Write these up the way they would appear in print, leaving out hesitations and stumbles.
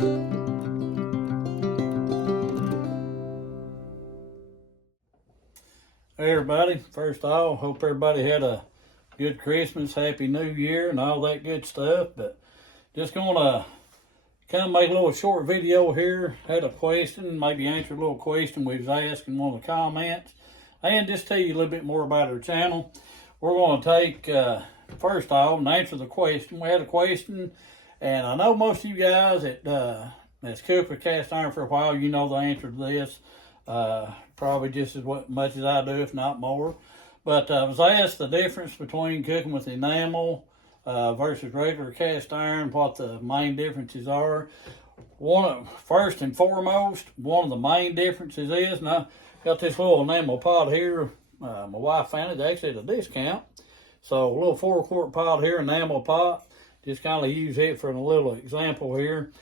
Hey everybody, first of all, hope everybody had a good Christmas, Happy New Year, and all that good stuff. But just gonna kind of make a little short video here. Had a question, maybe answer a little question we was asked in one of the comments, and just tell you a little bit more about our channel. We're going to take, first off, and answer the question. We had a question, and I know most of you guys that's cooked with cast iron for a while, you know the answer to this. Probably just as much as I do, if not more. But I was asked the difference between cooking with enamel versus regular cast iron, what the main differences are. First and foremost, one of the main differences is, and I got this little enamel pot here. My wife found it actually at a discount. So a little 4-quart pot here, enamel pot. Just kind of use it for a little example here.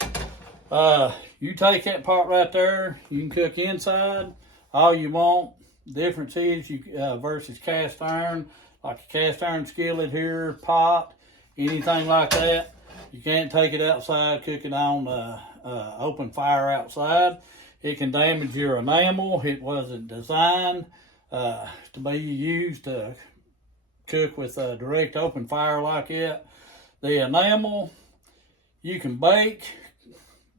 You take that pot right there, you can cook inside all you want. Difference is you versus cast iron, like a cast iron skillet here, pot, anything like that. You can't take it outside, cook it on open fire outside. It can damage your enamel. It wasn't designed to be used to cook with direct open fire like that. The enamel, you can bake,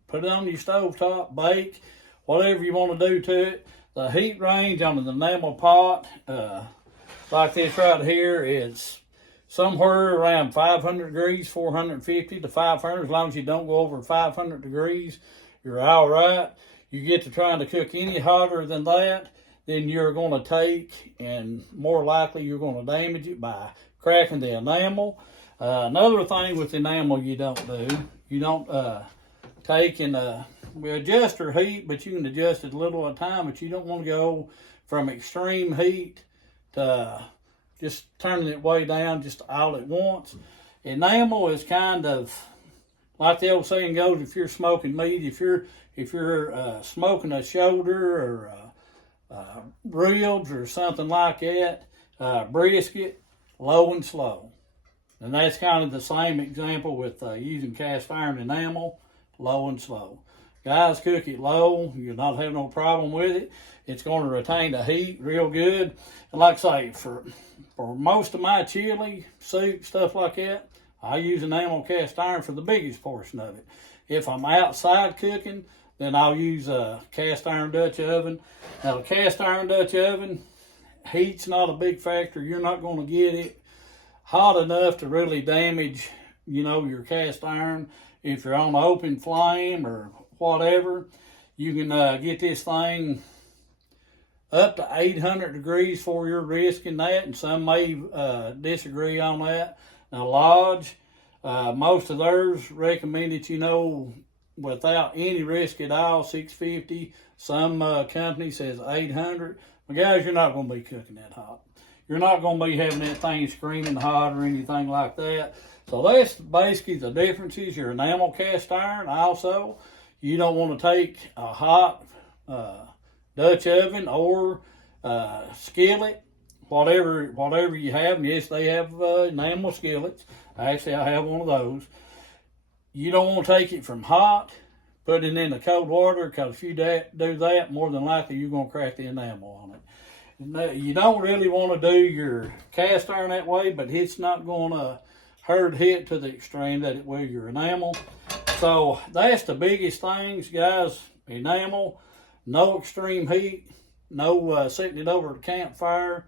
put it on your stove top, bake, whatever you want to do to it. The heat range on the enamel pot, like this right here, is somewhere around 500 degrees, 450 to 500. As long as you don't go over 500 degrees, you're all right. You get to trying to cook any hotter than that, then you're going to take, and more likely you're going to damage it by cracking the enamel. Another thing with enamel you don't do, you don't take and we adjust our heat, but you can adjust it a little at a time, but you don't want to go from extreme heat to just turning it way down just all at once. Enamel is kind of like the old saying goes, if you're smoking meat, if you're smoking a shoulder or ribs or something like that, brisket, low and slow. And that's kind of the same example with using cast iron enamel, low and slow. Guys, cook it low. You'll not have no problem with it. It's going to retain the heat real good. And like I say, for most of my chili, soup, stuff like that, I use enamel cast iron for the biggest portion of it. If I'm outside cooking, then I'll use a cast iron Dutch oven. Now, the cast iron Dutch oven, heat's not a big factor. You're not going to get it hot enough to really damage, your cast iron. If you're on an open flame or whatever, you can get this thing up to 800 degrees before you're risking that, and some may disagree on that. Now, Lodge, most of theirs recommend it, without any risk at all, 650. Some company says 800. But guys, you're not going to be cooking that hot. You're not going to be having that thing screaming hot or anything like that. So that's basically the differences. Your enamel cast iron, also, you don't want to take a hot Dutch oven or skillet, whatever you have. And yes, they have enamel skillets. Actually, I have one of those. You don't want to take it from hot, put it in the cold water, because if you do that, more than likely you're going to crack the enamel on it. You don't really want to do your cast iron that way, but it's not going to hurt it to the extreme that it will your enamel. So that's the biggest things, guys. Enamel, no extreme heat, no setting it over the campfire.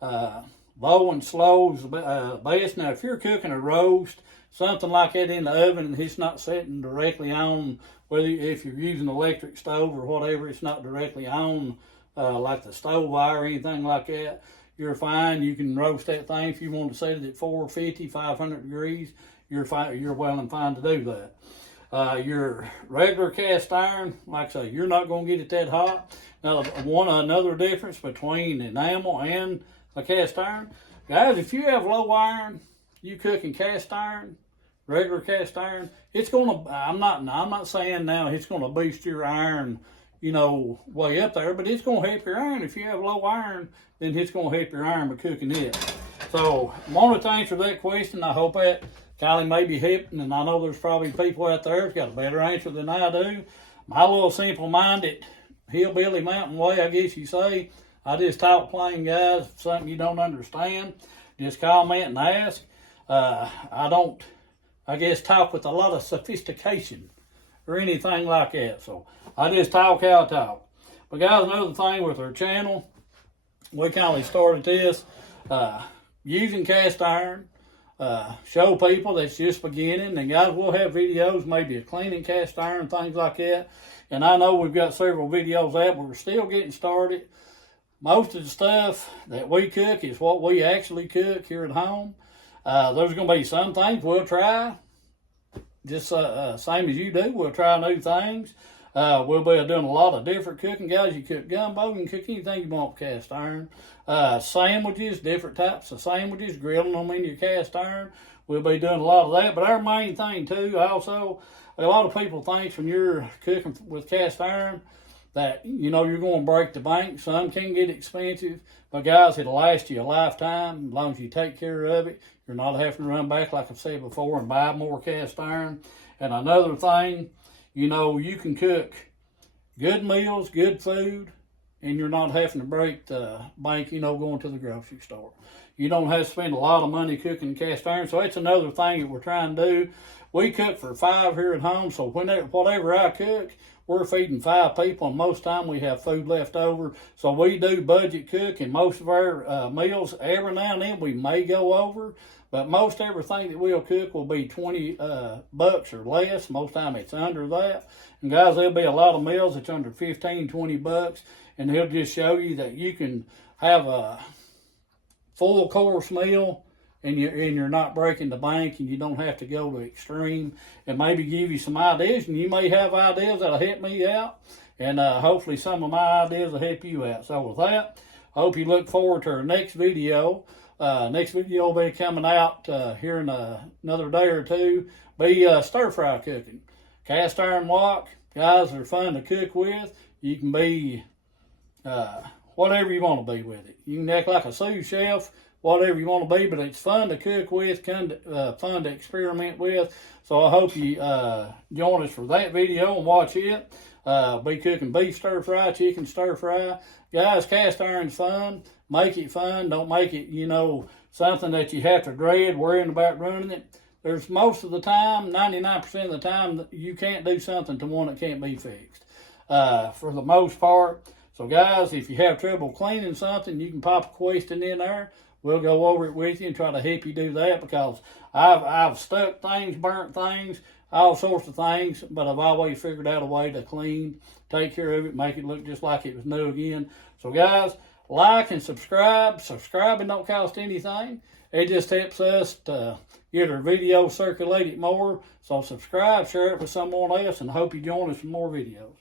Low and slow is best. Now, if you're cooking a roast, something like that in the oven, and it's not setting directly on, if you're using an electric stove or whatever, it's not directly on like the stove wire or anything like that, you're fine. You can roast that thing. If you want to set it at 450, 500 degrees, you're fine. You're well and fine to do that. Your regular cast iron, like I say, you're not going to get it that hot. Now, another difference between enamel and a cast iron, guys, if you have low iron, you cooking cast iron, regular cast iron, it's going to, I'm not saying now it's going to boost your iron, way up there, but it's going to help your iron. If you have low iron, then it's going to help your iron by cooking it. So I wanted to answer that question. I hope that Kylie may be hip, and I know there's probably people out there that's got a better answer than I do. My little simple-minded hillbilly mountain way, I guess you say, I just talk plain, guys. If something you don't understand, just comment and ask. I don't, I guess, talk with a lot of sophistication or anything like that. So I just talk how I talk. But guys, another thing with our channel, we kind of started this using cast iron. Show people that's just beginning, and guys, we'll have videos maybe of cleaning cast iron, things like that. And I know we've got several videos out, but we're still getting started. Most of the stuff that we cook is what we actually cook here at home. There's going to be some things we'll try, just same as you do. We'll try new things. We'll be doing a lot of different cooking, guys. You cook gumbo, you can cook anything you want with cast iron. Sandwiches, different types of sandwiches, grilling them in your cast iron. We'll be doing a lot of that. But our main thing too, also, a lot of people think when you're cooking with cast iron that, you know, you're going to break the bank. Some can get expensive, but guys, it'll last you a lifetime as long as you take care of it. You're not having to run back, like I've said before, and buy more cast iron. And another thing, you know, you can cook good meals, good food, and you're not having to break the bank, you know, going to the grocery store. You don't have to spend a lot of money cooking cast iron. So it's another thing that we're trying to do. We cook for 5 here at home, so whatever I cook, we're feeding 5 people, and most of the time we have food left over. So we do budget cook, and most of our meals, every now and then we may go over, but most everything that we'll cook will be 20 bucks or less. Most of the time it's under that. And guys, there'll be a lot of meals that's under 15, 20 bucks, and he'll just show you that you can have a full course meal and you're not breaking the bank, and you don't have to go to extreme, and maybe give you some ideas, and you may have ideas that'll help me out, and hopefully some of my ideas will help you out. So with that, I hope you look forward to our next video. Next video will be coming out here in another day or two. Be stir fry cooking. Cast iron wok, guys, are fun to cook with. You can be whatever you want to be with it. You can act like a sous chef, whatever you want to be, but it's fun to cook with, fun to experiment with. So I hope you join us for that video and watch it. Be cooking beef stir fry, chicken stir fry. Guys, cast iron's fun. Make it fun. Don't make it, you know, something that you have to dread worrying about running it. There's most of the time, 99% of the time, you can't do something to one that can't be fixed for the most part. So guys, if you have trouble cleaning something, you can pop a question in there. We'll go over it with you and try to help you do that, because I've stuck things, burnt things, all sorts of things, but I've always figured out a way to clean, take care of it, make it look just like it was new again. So guys, like and subscribe. Subscribing don't cost anything. It just helps us to get our videos circulated more. So subscribe, share it with someone else, and I hope you join us for more videos.